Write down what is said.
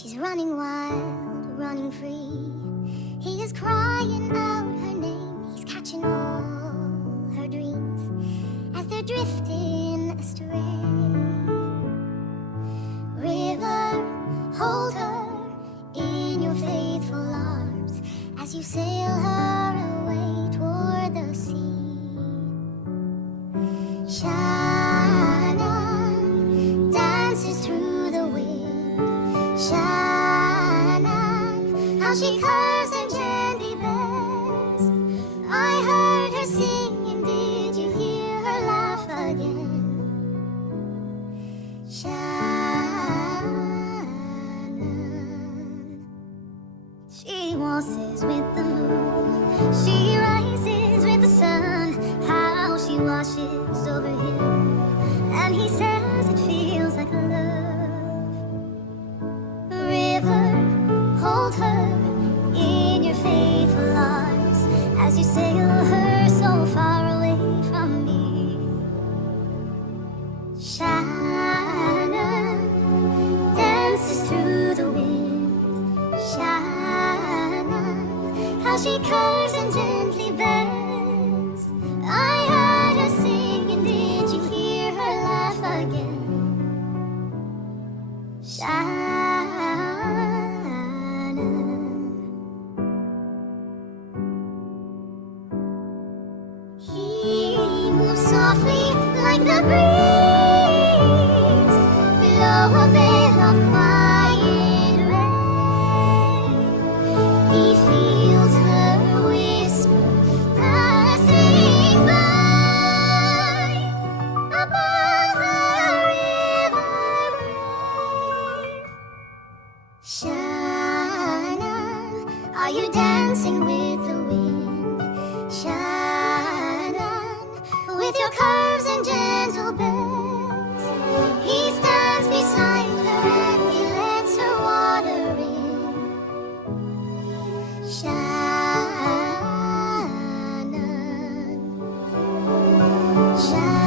She's running wild, running free. He is crying out her name. He's catching all her dreams as they're drifting astray. River, hold her in your faithful arms as you sail her away toward the sea. Shannon dances through the wind. Shannon, how she curves and gently bends. I heard her singing, did you hear her laugh again? Shannon, she waltzes with the moon, she rises with the sun. How she washes over him, and he says it feels like love. River, hold her in your faithful arms as you sail her so far away from me. Shannon dances through the wind. Shannon, how she curves and gently bends. I heard her singing, did you hear her laugh again? Shannon, he moves softly like the breeze below a veil of quiet rain. He feels her whisper passing by above the river wave. Shannon, are you dancing with the wind? Shannon, with your curves and gentle bends. He stands beside her and he lets her water in. Shannon, Shannon.